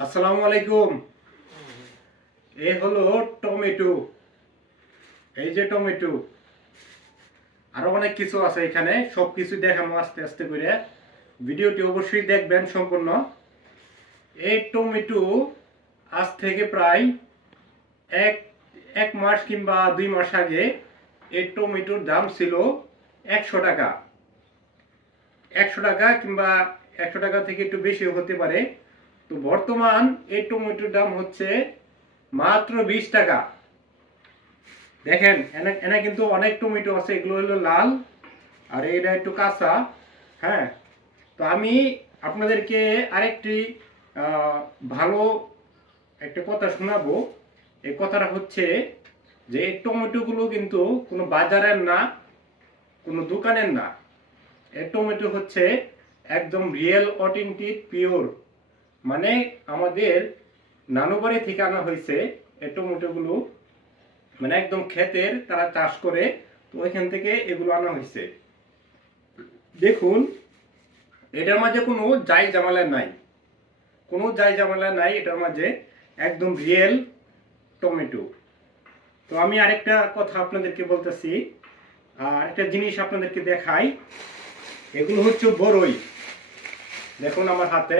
আসসালামু আলাইকুম। এ হলো টমেটো। এই যে টমেটো। আরও অনেক কিছু আছে এখানে সব কিছু দেখানো আস্তে আস্তে করে। ভিডিওটি অবশ্যই দেখবেন সম্পূর্ণ। এই টমেটো আজ থেকে প্রায় এক এক মাস কিংবা দুই মাস আগে এই টমেটোর দাম ছিল একশো টাকা। একশো টাকা কিংবা একশো টাকা থেকে একটু বেশি হতে পারে। তো বর্তমান এই টমেটোর দাম হচ্ছে মাত্র বিশ টাকা। দেখেন, এনে কিন্তু অনেক টমেটো আছে, এগুলো হলো লাল আর এটা একটু কাঁচা হ্যাঁ? তো আমি আপনাদেরকে আরেকটি ভালো একটা কথা শোনাবো। এই কথাটা হচ্ছে যে এই টমেটোগুলো কিন্তু কোনো বাজারের না, কোনো দোকানের না। এই টমেটো হচ্ছে একদম রিয়েল, অথেন্টিক, পিওর। মানে আমাদের নানুবাড়ি থেকে আনা হয়েছে এই টমেটোগুলো মানে একদম ক্ষেতের তারা চাষ করে, তো ওইখান থেকে এগুলো আনা হয়েছে। দেখুন, এটার মাঝে কোনো যাই জামালা নাই। কোনো যাই জামালা নাই, এটার মাঝে একদম রিয়েল টমেটো। তো আমি আরেকটা কথা আপনাদেরকে বলতেছি, আর একটা জিনিস আপনাদেরকে দেখাই, এগুলো হচ্ছে বড়ই দেখুন আমার হাতে।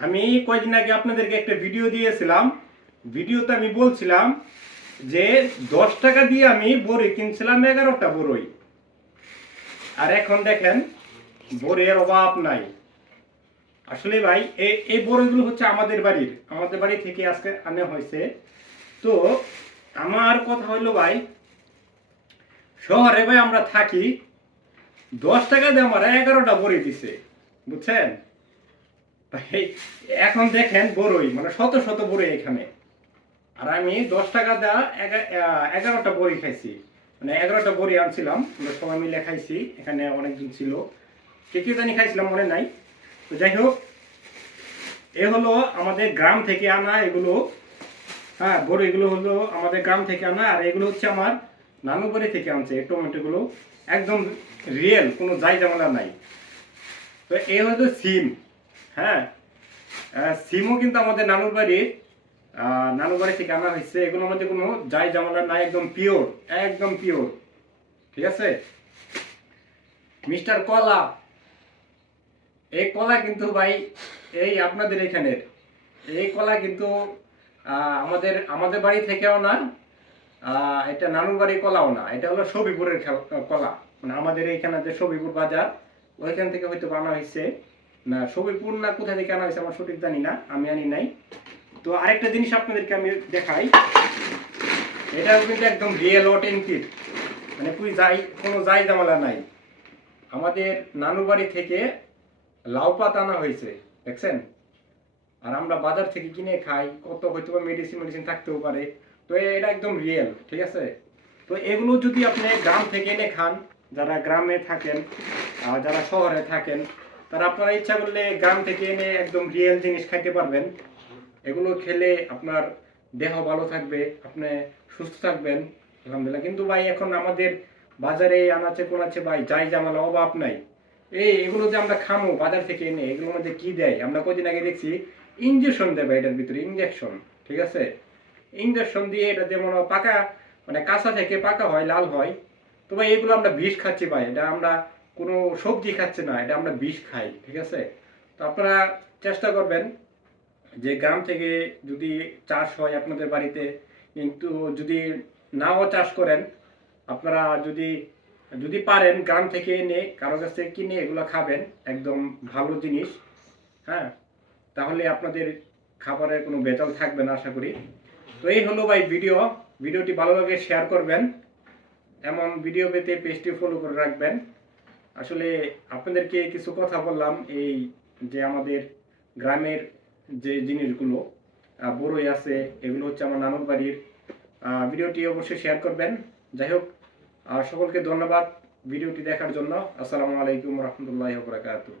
আমি কয়েকদিন আগে আপনাদেরকে একটা ভিডিও দিয়েছিলাম। ভিডিওতে আমি বলছিলাম যে দশ টাকা দিয়ে আমি বড়ি কিনছিলাম এগারোটা বড়ই। আর এখন দেখেন, বড়ের অভাব নাই। আসলে ভাই এই বড়িগুলো হচ্ছে আমাদের বাড়ির। আমাদের বাড়ি থেকে আজকে আনা হয়েছে। তো আমার কথা হইল ভাই, শহরে ভাই আমরা থাকি, দশ টাকা দিয়ে আমার এগারোটা বড়ি দিছে। বুঝছেন? এখন দেখেন বড়ই মানে শত শত বড়ই এখানে। আর আমি দশ টাকা দেওয়া এগা- এগারোটা বড়ি খাইছি। মানে এগারোটা বড়ি আনছিলাম সবাই মিলে খাইছি, এখানে অনেকজন ছিল। কে কে জানি খাইছিলাম, মনে নাই। তো যাই হোক, এ হলো আমাদের গ্রাম থেকে আনা এগুলো। হ্যাঁ বড় এগুলো হলো আমাদের গ্রাম থেকে আনা, আর এগুলো হচ্ছে আমার নানু থেকে আনছে এই টমেটোগুলো। একদম রিয়েল কোনো যাই জামালা নাই। তো এ হলো সিম। হ্যাঁ সিমও কিন্তু আমাদের নানুর বাড়ির নানুর বাড়ি থেকে আনা হয়েছে। এগুলোর মধ্যে কোনো যাই জামালা নাই, একদম পিওর একদম পিওর ঠিক আছে? মিস্টার কলা, এই কলা কিন্তু ভাই, এই আপনাদের এখানের, এই কলা কিন্তু আমাদের আমাদের বাড়ি থেকেও না এটা নানুর বাড়ি কলাও না, এটা হলো সবিপুরের কলা। মানে আমাদের এইখানে যে সবিপুর বাজার, ওইখান থেকে হয়তো বানা হয়েছে। না সবিপুর না কোথা থেকে আনা হয়েছে আমার সঠিক জানি না, আমি আনি নাই। তো আরেকটা জিনিস আপনাদেরকে আমি দেখাই। এটা কিন্তু একদম রিয়েল অথেন্টিক মানে তুই যাই, কোনো যাই জামালা নাই। আমাদের নানু বাড়ি থেকে লাউ পাতা আনা হয়েছে, দেখছেন? আর আমরা বাজার থেকে কিনে খাই, কত হয়তো বা মেডিসিন মেডিসিন থাকতেও পারে। তো এটা একদম রিয়েল ঠিক আছে? তো এগুলো যদি আপনি গ্রাম থেকে এনে খান, যারা গ্রামে থাকেন, আর যারা শহরে থাকেন তারা আপনারা ইচ্ছা করলে গ্রাম থেকে এনে একদম রিয়েল জিনিস খাইতে পারবেন। এগুলো খেলে আপনার দেহ ভালো থাকবে, আপনি সুস্থ থাকবেন, আলহামদুলিল্লাহ। কিন্তু ভাই, এখন আমাদের বাজারে আনাচে কোনাচে ভাই, যাই জামালা, অভাব নাই। এই, এগুলো যে আমরা খামো বাজার থেকে এনে, এগুলোর মধ্যে কি দেয়? আমরা কদিন আগে দেখছি ইঞ্জেকশন দেবে এটার ভিতরে ইঞ্জেকশন ঠিক আছে? ইঞ্জেকশন দিয়ে এটা যেমন পাকা মানে কাঁচা থেকে পাকা হয়, লাল হয়। তো ভাই, এগুলো আমরা বিষ খাচ্ছি ভাই, এটা আমরা কোনো সবজি খাচ্ছে না, এটা আমরা বিষ খাই, ঠিক আছে? তো আপনারা চেষ্টা করবেন যে গ্রাম থেকে যদি চাষ হয় আপনাদের বাড়িতে, কিন্তু যদি নাও চাষ করেন, আপনারা যদি যদি পারেন গ্রাম থেকে এনে কারও কাছ থেকে কিনে এগুলো খাবেন, একদম ভালো জিনিস হ্যাঁ? তাহলে আপনাদের খাবারের কোনো বেতন থাকবে না, আশা করি। তো এই হলো ভাই ভিডিও। ভিডিওটি ভালো লাগে শেয়ার করবেন। এমন ভিডিও পেতে পেজটি ফলো করে রাখবেন। আসলে আপনাদেরকে কিছু কথা বললাম, এই যে আমাদের গ্রামের যে জিনিসগুলো বড়ই আছে, এগুলো হচ্ছে আমার নানুর বাড়ির ভিডিওটি অবশ্যই শেয়ার করবেন। যাই হোক সকলকে ধন্যবাদ ভিডিওটি দেখার জন্য। আসসালামু আলাইকুম রহমতুল্লাহ বরাকাতুহ।